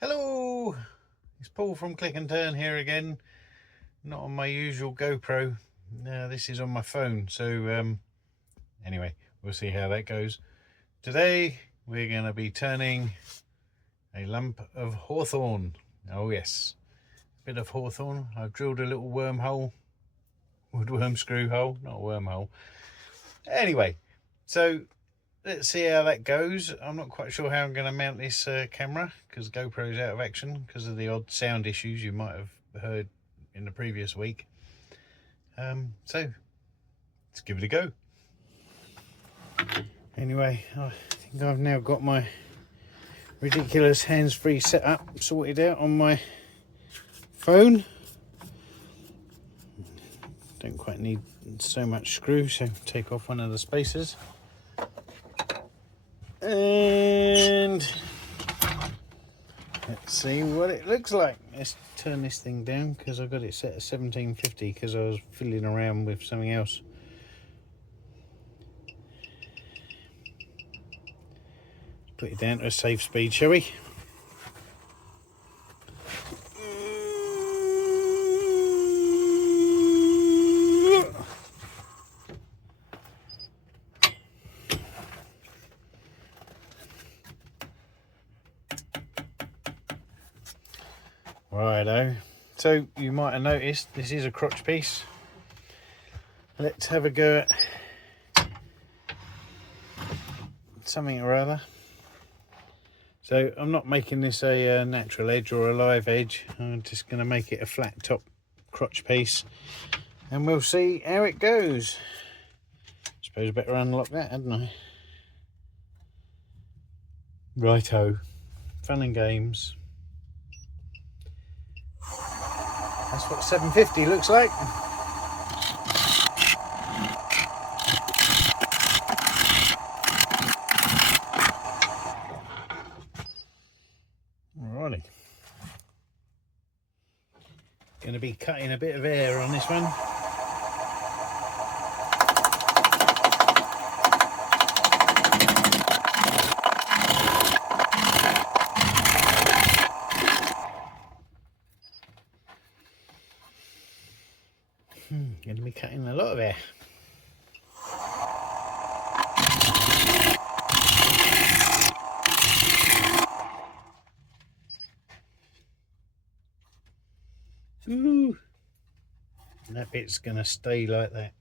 Hello, it's Paul from Click and Turn here again. Not on my usual GoPro. This is on my phone. So anyway, we'll see how that goes. Today we're going to be turning a lump of hawthorn. Oh yes, a bit of hawthorn. I've drilled a little wormhole, woodworm screw hole, not a wormhole. Anyway, so let's see how that goes. I'm not quite sure how I'm going to mount this camera because GoPro's out of action because of the odd sound issues you might have heard in the previous week. So let's give it a go. Anyway, I think I've now got my ridiculous hands-free setup sorted out on my phone. Don't quite need so much screw, so take off one of the spacers. And let's see what it looks like. Let's turn this thing down because I've got it set at 1750 because I was fiddling around with something else. Put it down to a safe speed, shall we? Righto, so you might have noticed this is a crotch piece. Let's have a go at something or other. So I'm not making this a natural edge or a live edge. I'm just going to make it a flat top crotch piece and we'll see how it goes. Suppose I better unlock that, hadn't I? Righto, fun and games. That's what 750 looks like. Alrighty. Going to be cutting a bit of air on this one. Going to be cutting a lot of air. Ooh. And that bit's going to stay like that.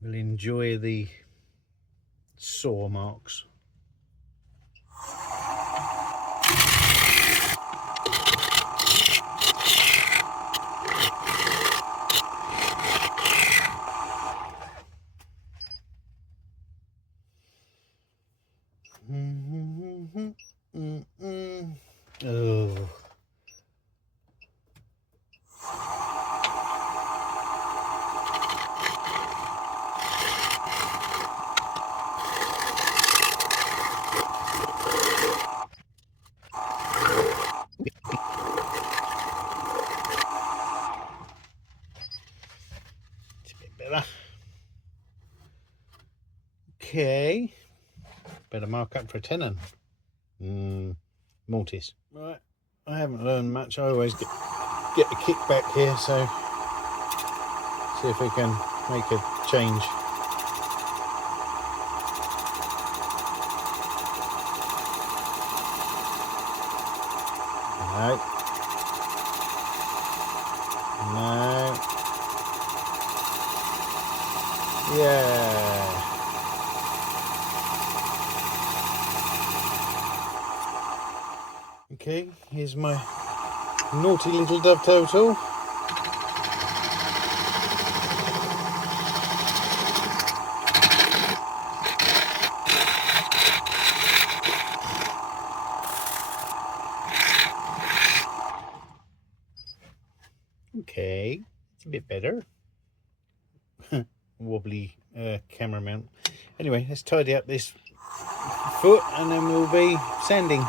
We'll enjoy the saw marks. Oh. It's a bit better. Okay. Better mark up for a tenon. Mortise. Right, I haven't learned much. I always get a kickback here, so see if we can make a change. No. No. Yeah. Okay, here's my naughty little dovetail tool. Okay, a bit better. Wobbly camera mount. Anyway, let's tidy up this foot and then we'll be sanding.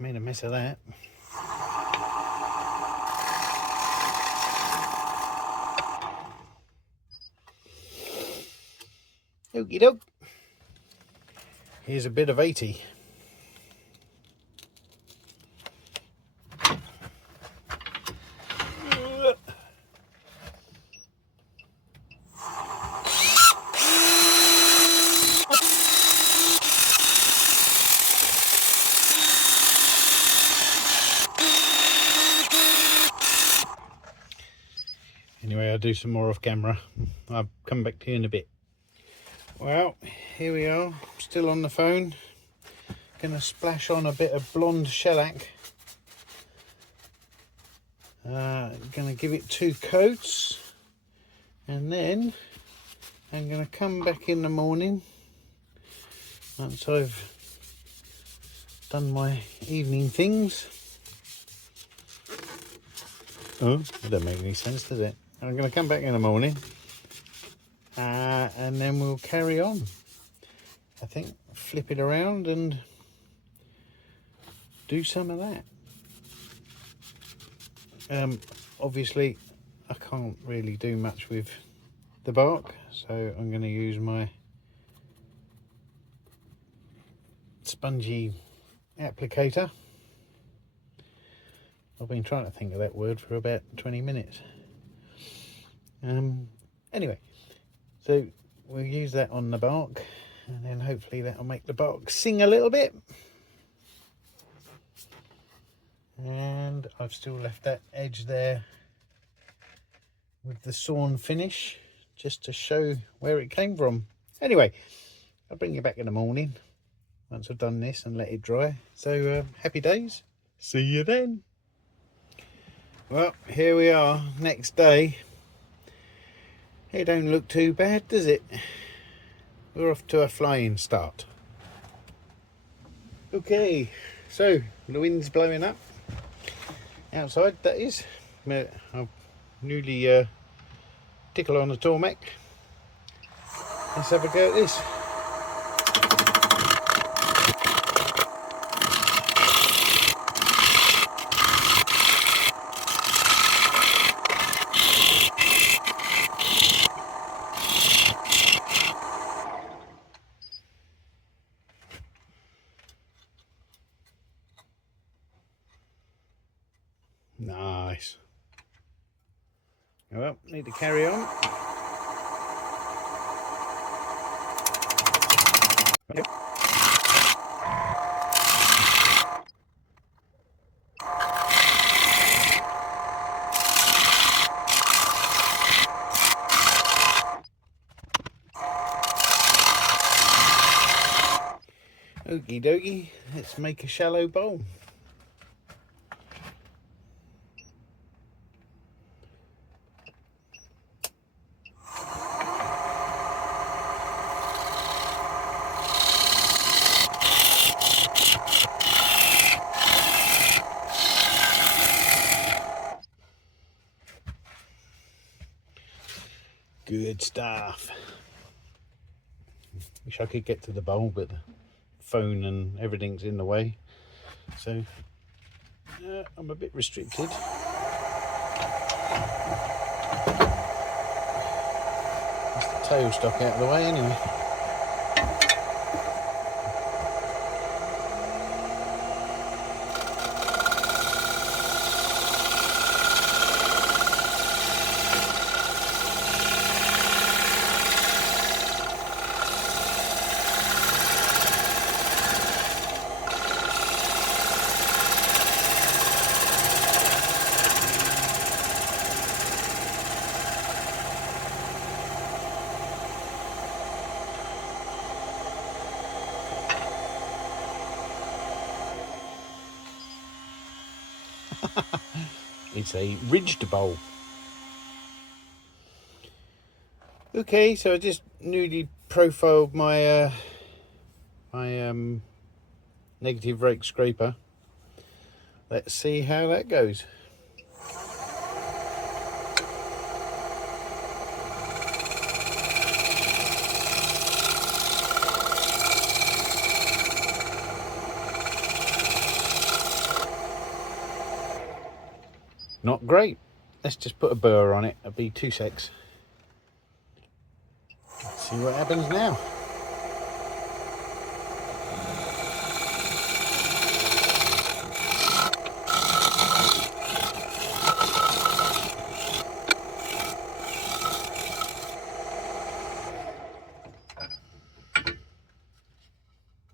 Made a mess of that. Okie doke. Here's a bit of 80. Anyway, I'll do some more off camera. I'll come back to you in a bit. Well, here we are, still on the phone. Gonna splash on a bit of blonde shellac. Gonna give it 2 coats, and then I'm gonna come back in the morning once I've done my evening things. Oh, that doesn't make any sense, does it? I'm gonna come back in the morning. And then we'll carry on. I think flip it around and do some of that. Obviously I can't really do much with the bark, so I'm going to use my spongy applicator. I've been trying to think of that word for about 20 minutes. Anyway, so we'll use that on the bark, and then hopefully that'll make the bark sing a little bit. And I've still left that edge there with the sawn finish, just to show where it came from. Anyway, I'll bring you back in the morning once I've done this and let it dry. So happy days, see you then. Well, here we are, next day. It don't look too bad, does it? We're off to a flying start. Okay, so the wind's blowing up outside, that is. I've newly tickle on the Tormek. Let's have a go at this. Nice. Well, need to carry on. Okay. Okie dokie, let's make a shallow bowl. Good stuff. Wish I could get to the bowl, but the phone and everything's in the way, so I'm a bit restricted. That's the tail stock out of the way anyway. It's a ridged bowl. Okay, so I just newly profiled my negative rake scraper. Let's see how that goes. Not great. Let's just put a burr on it. It'll be 2 secs. Let's See what happens now.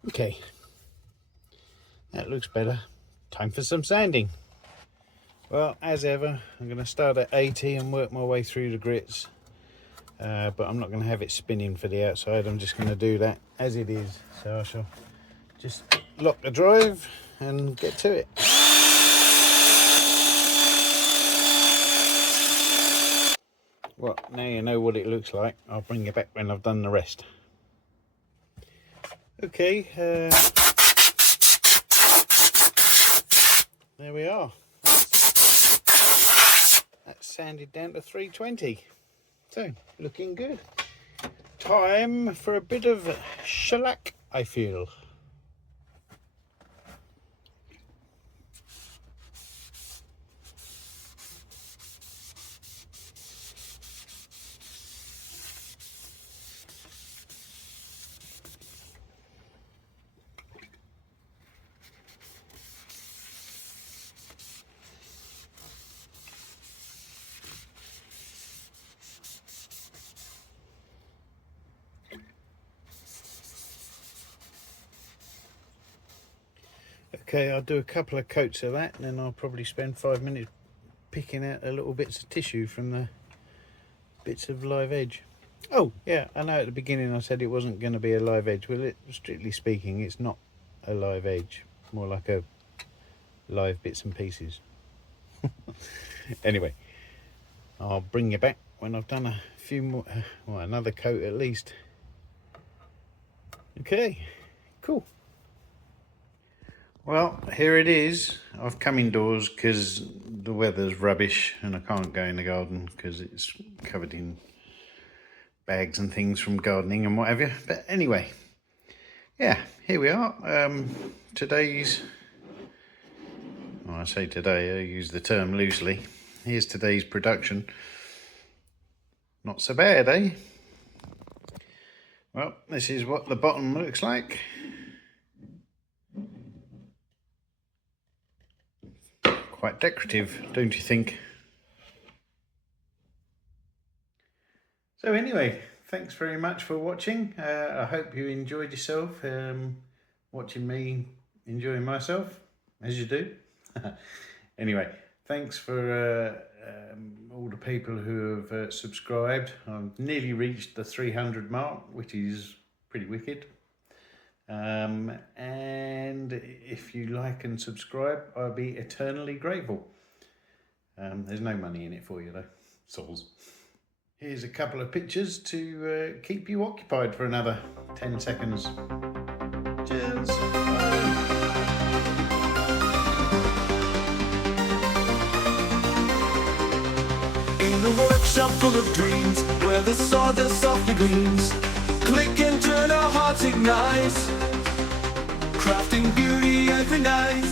Okay, that looks better. Time for some sanding. Well, as ever, I'm going to start at 80 and work my way through the grits. But I'm not going to have it spinning for the outside. I'm just going to do that as it is. So I shall just lock the drive and get to it. Well, now you know what it looks like. I'll bring you back when I've done the rest. Okay, there we are. That's sanded down to 320. So, looking good. Time for a bit of shellac, I feel. Okay, I'll do a couple of coats of that and then I'll probably spend 5 minutes picking out the little bits of tissue from the bits of live edge. Oh yeah, I know at the beginning I said it wasn't going to be a live edge. Well, strictly speaking, it's not a live edge, more like a live bits and pieces. Anyway, I'll bring you back when I've done a few more, well, another coat at least. Okay, cool. Well, here it is. I've come indoors because the weather's rubbish and I can't go in the garden because it's covered in bags and things from gardening and what have you. But anyway, yeah, here we are. Today's, well, I say today, I use the term loosely. Here's today's production. Not so bad, eh? Well, this is what the bottom looks like. Quite decorative, don't you think? So anyway, thanks very much for watching. I hope you enjoyed yourself, watching me enjoying myself, as you do. Anyway, thanks for all the people who have subscribed. I've nearly reached the 300 mark, which is pretty wicked. And if you like and subscribe, I'll be eternally grateful. There's no money in it for you though, souls. Here's a couple of pictures to keep you occupied for another 10 seconds. Cheers. In a workshop full of dreams, where the sawdust softly gleams, click and turn our hearts ignite, crafting beauty every night.